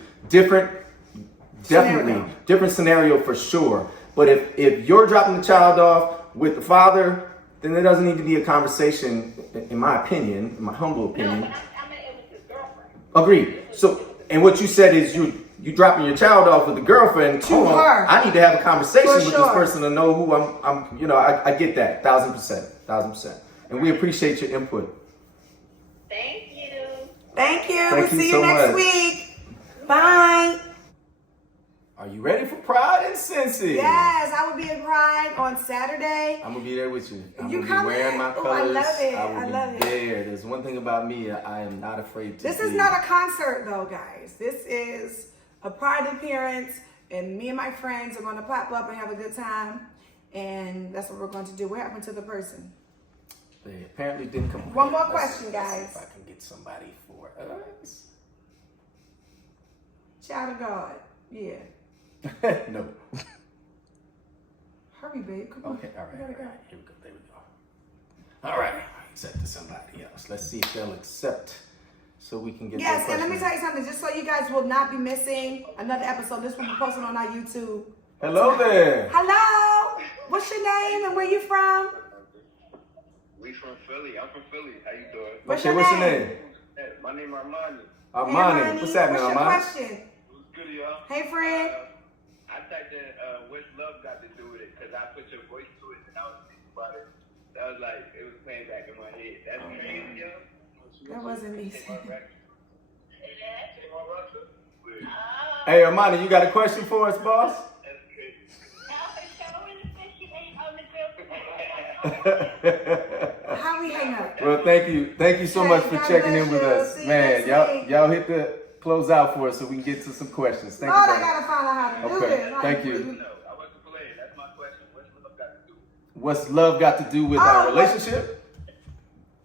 Definitely different scenario for sure. But if you're dropping the child off with the father, then there doesn't need to be a conversation, in my opinion, in my humble opinion. No, but I mean, it was his girlfriend. Agreed. So, and what you said is you dropping your child off with a girlfriend. To her. I need to have a conversation For with sure. this person to know who I'm. You know, I get that 1,000%, and we appreciate your input. Thank you. Thank you. Thank We'll you see so you next much. week. Bye. Are you ready for Pride and Cincy? Yes, I will be in Pride on Saturday. I'm gonna be there with you. I'm You gonna be coming? wearing my Oh, colors. I love it. I will I be love it. there. There's one thing about me. I am not afraid to. This is not a concert though, guys. This is a Pride appearance, and me and my friends are going to pop up and have a good time, and that's what we're going to do. What happened to the person? They apparently didn't come. One more Let's question, see guys. If I can get somebody for us. Child of God. Yeah. No. Hurry, babe. Come on. Okay. All right. We gotta go. Here we go. There we go. All right. Accept to somebody else. Let's see if they'll accept, so we can get. Yes, their and let me question. tell you something, just so you guys will not be missing another episode. This will be posted on our YouTube. Hello there. Hello. What's your name and where you from? We from Philly. I'm from Philly. How you doing? What's Okay, your what's your name? name? Hey, my name Armani. Armani. Hey, What's happening, What's your Armani? question? What's good, y'all? Hey, friend. I typed in what's love got to do with it, because I put your voice to it and I was thinking about it. That was like, it was playing back in my head. That's crazy, yo. That wasn't me. Hey, Armani, you got a question for us, boss? That's crazy. How we hang up? Well, thank you so much for God checking in bless with you. us, See you man. next week. Y'all hit the close out for us so we can get to some questions. Thank Lord, you. I brother. gotta find out how to do Okay, this. thank you. No, I wasn't playing. That's my question. What's love got to do with it? What's love got to do with our relationship?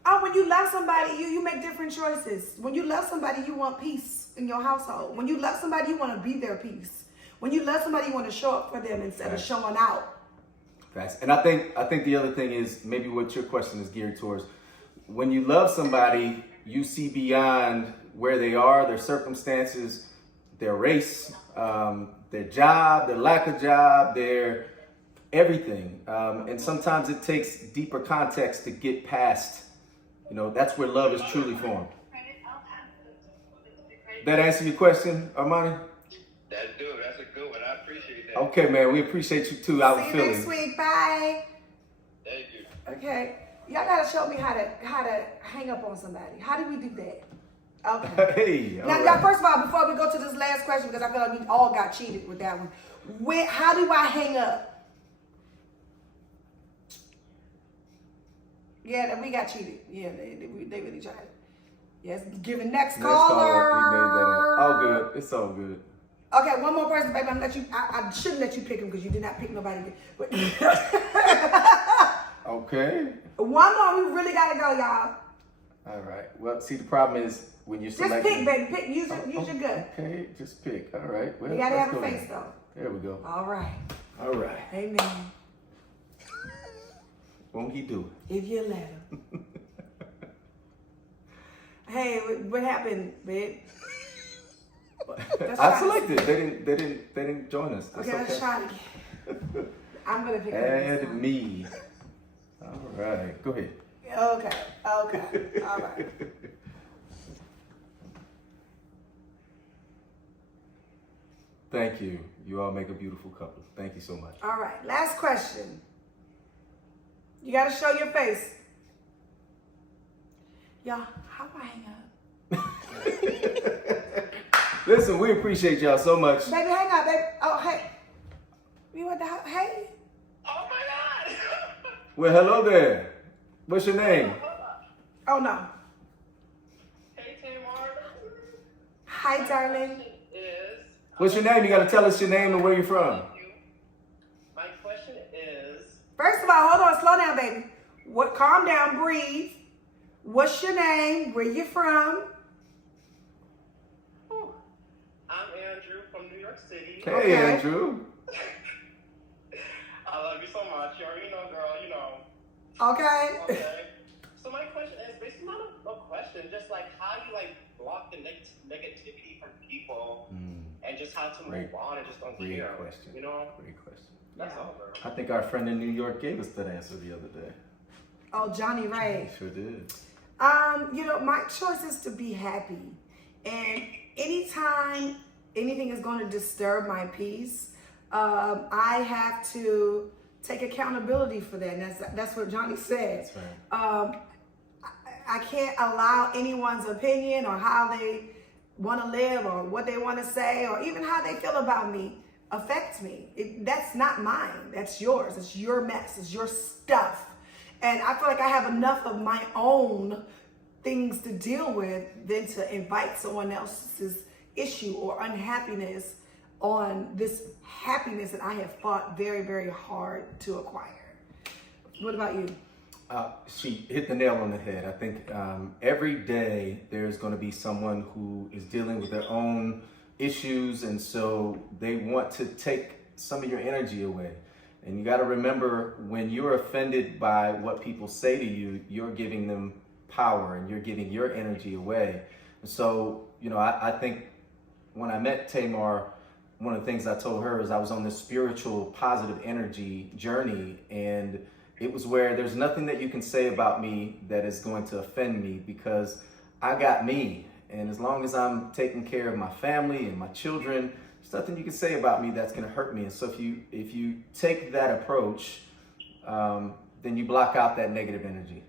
Oh, when you love somebody, you make different choices. When you love somebody, you want peace in your household. When you love somebody, you want to be their peace. When you love somebody, you want to show up for them instead of showing out. Facts. And I think the other thing is maybe what your question is geared towards. When you love somebody, you see beyond where they are, their circumstances, their race, their job, their lack of job, their everything. And sometimes it takes deeper context to get past. You know, that's where love is truly formed. That answer your question, Armani? That's good. That's a good one. I appreciate that. Okay, man. We appreciate you too. Out in See you Philly. next week. Bye. Thank you. Okay. Y'all gotta show me how to hang up on somebody. How do we do that? Okay. Hey. all Now, right. y'all, first of all, before we go to this last question, because I feel like we all got cheated with that one. How do I hang up? Yeah, we got cheated. Yeah, they really tried it. Yes, giving next caller. He made that up. All good. It's all good. Okay, one more person, baby. I'm gonna let you. I shouldn't let you pick him because you did not pick nobody. But Okay. one more. We really gotta go, y'all. All right. Well, see, the problem is when you're Just selecting. pick, baby. Pick. Use your gut. Okay, just pick. All right. Well, You gotta let's have a go face then. though. There we go. All right. All right. Amen. Won't he do If you let him. Hey, what happened, babe? it? I selected. They didn't join us. That's Okay, let's try it again. I'm gonna pick it this Add time. me. All right. Go ahead. Okay. All right. Thank you. You all make a beautiful couple. Thank you so much. All right. Last question. You gotta show your face. Y'all, how do I hang up? Listen, we appreciate y'all so much. Baby, hang up, baby. Oh, hey. You want the hey? Oh my God! Well, hello there. What's your name? Oh no. Hey, Tamar. Hi, darling. Is What's your name? You got to tell us your name and where you're from. my question is. First of all, hold on, slow down, baby. What? Calm down, breathe. What's your name? Where you from? I'm in Andrew from New York City. Hey, Okay. Andrew. I love you so much. You already know, girl. You know. Okay. Okay. So my question is basically not a question, just like how you like block the negativity from people and just how to move on and just don't Great care. question. You know. Great question. That's all, girl. I think our friend in New York gave us that answer the other day. Oh, Johnny Ray. He sure did. You know, my choice is to be happy. And anytime anything is going to disturb my peace, I have to take accountability for that. And that's what Johnny said. That's right. I can't allow anyone's opinion or how they want to live or what they want to say or even how they feel about me affect me. That's not mine. That's yours. It's your mess. It's your stuff. And I feel like I have enough of my own things to deal with than to invite someone else's issue or unhappiness on this happiness that I have fought very, very hard to acquire. What about you? She hit the nail on the head. I think every day there's going to be someone who is dealing with their own issues, and so they want to take some of your energy away. And you got to remember, when you're offended by what people say to you, you're giving them power and you're giving your energy away. And so, you know, I think when I met Tamar, one of the things I told her is I was on this spiritual positive energy journey, and it was where there's nothing that you can say about me that is going to offend me, because I got me. And as long as I'm taking care of my family and my children, there's nothing you can say about me that's going to hurt me. And so if you take that approach, then you block out that negative energy.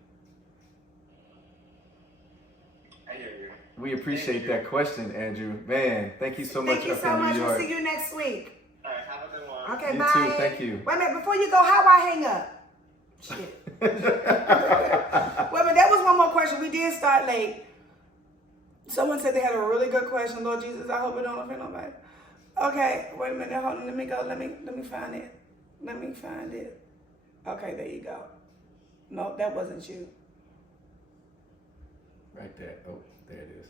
I hear you. We appreciate that question, Andrew. Man, thank you so much. Thank you so much. We'll see you next week. All right, have a good one. Okay, You bye. too, thank you. Wait a minute, before you go, how do I hang up? Shit. Wait a minute, that was one more question. We did start late. Someone said they had a really good question. Lord Jesus, I hope it don't offend nobody. Okay, wait a minute, hold on, let me go. Let me find it. Let me find it. Okay, there you go. No, that wasn't you. Right there. Oh, there it is.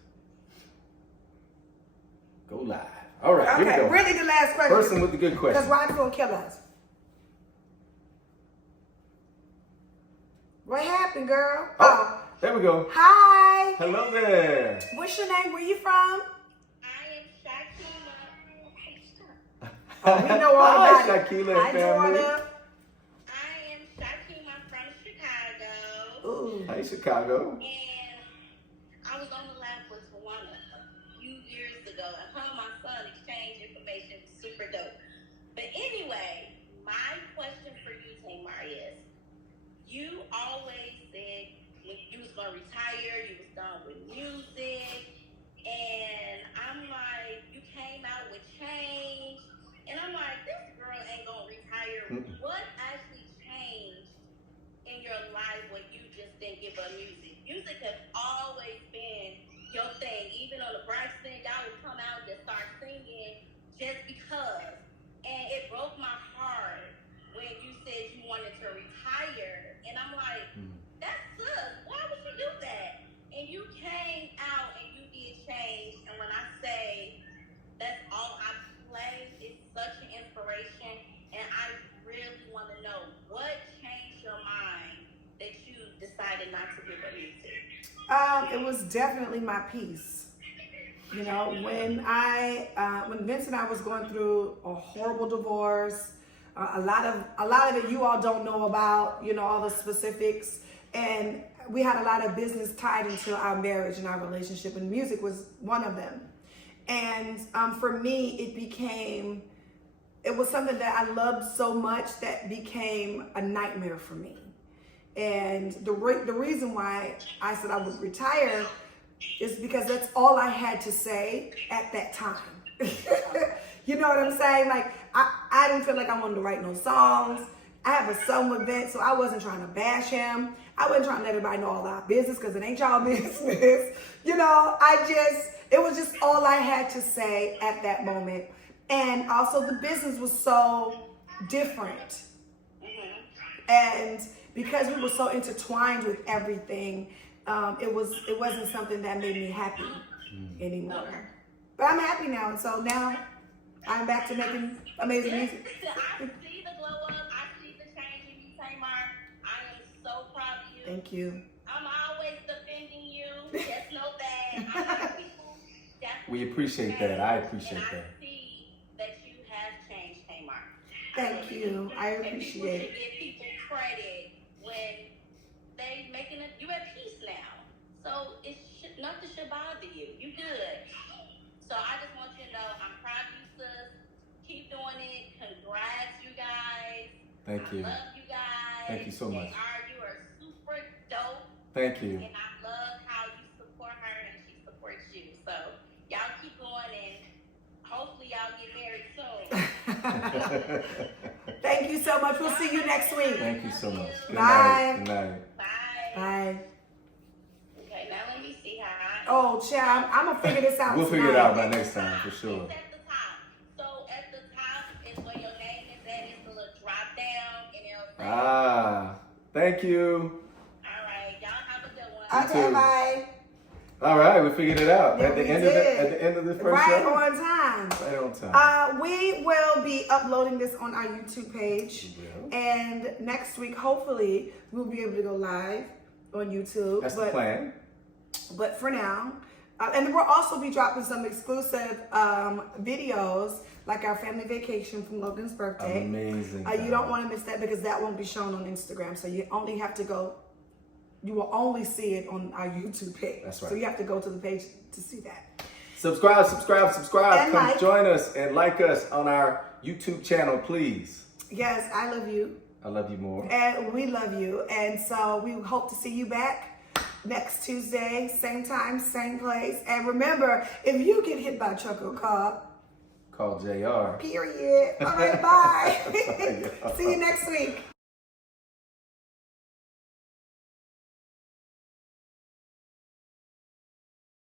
Go live. All right, here we Okay, go. really the last question. Person with the good Because question. Rod's gonna kill us. What happened, girl? Oh, there we go. Hi. Hello there. What's your name? Where you from? I am Shakima. Okay, stop. Oh, we know all Hi, about it. Shakila Hi, and family. Jordan. I am Shakima from Chicago. Ooh. Hi, Chicago. And I was on the lab with Tawana a few years ago, and her and my son exchanged information. It was super dope. But anyway, my question for you, Tamar, is you always said when you was gonna retire, you was done with music, and I'm like, you came out with change, and I'm like, this girl ain't gonna retire. What actually changed in your life when you just didn't give up music? Music has always been your thing. Even on the Braxton, y'all would come out and just start singing just because. And it broke my heart when you said you wanted to retire. And I'm like, that sucks. Why would you do that? And you came out and you did change. And when I say that's all I play, it's such an inspiration. And I really want to know what changed your mind that you decided not to give up music. It was definitely my peace. You know, when Vince and I was going through a horrible divorce, a lot of it you all don't know about, you know, all the specifics, and we had a lot of business tied into our marriage and our relationship, and music was one of them. And for me, it was something that I loved so much that became a nightmare for me. And the reason why I said I would retire is because that's all I had to say at that time. You know what I'm saying? Like, I didn't feel like I wanted to write no songs. I have a son with Vince, so I wasn't trying to bash him. I wasn't trying to let everybody know all our business because it ain't y'all business. You know, it was just all I had to say at that moment. And also the business was so different. And because we were so intertwined with everything, it wasn't something that made me happy anymore. But I'm happy now, and so now I'm back to making amazing music. I see the glow up. I see the change in you, Tamar. I am so proud of you. Thank you. I'm always defending you. Just know that. A lot of people We appreciate that. I appreciate and that. I see that you have changed, Tamar. Thank you. I appreciate it. And people should give people credit when they making it. You at peace now, so nothing should bother you. You good. So I just want you to know I'm proud of you, sis. Keep doing it. Congrats, you guys. Thank you. I love you guys. Thank you so much. JR, you are super dope. Thank you. And I love how you support her and she supports you. So y'all keep going and hopefully y'all get married soon. Thank you so much. We'll see you next week. Thank you so much. Good Bye. night. Good night. Bye. Bye. Okay, now let me see how Oh, child, I'm gonna figure this out. We'll figure it out tonight. by next time for sure. It's at the top. So at the top is where your name is at. It's a little drop down and it'll say, Ah, thank you. all right, y'all have a good one. Okay, too. bye. All right, we figured it out Yeah, at the we end did. at the end of the first Right show. on time. Right on time. We will be uploading this on our YouTube page. We will. And next week, hopefully, we'll be able to go live on YouTube. That's the plan. But for now, and we'll also be dropping some exclusive videos, like our family vacation from Logan's birthday. Amazing. You don't want to miss that because that won't be shown on Instagram. So you only have to go. You will only see it on our YouTube page. That's right. So you have to go to the page to see that. Subscribe. And Come like. join us and like us on our YouTube channel, please. Yes, I love you. I love you more. And we love you. And so we hope to see you back next Tuesday, same time, same place. And remember, if you get hit by a truck or car, Call JR. period. All right, bye. Bye, y'all. See you next week.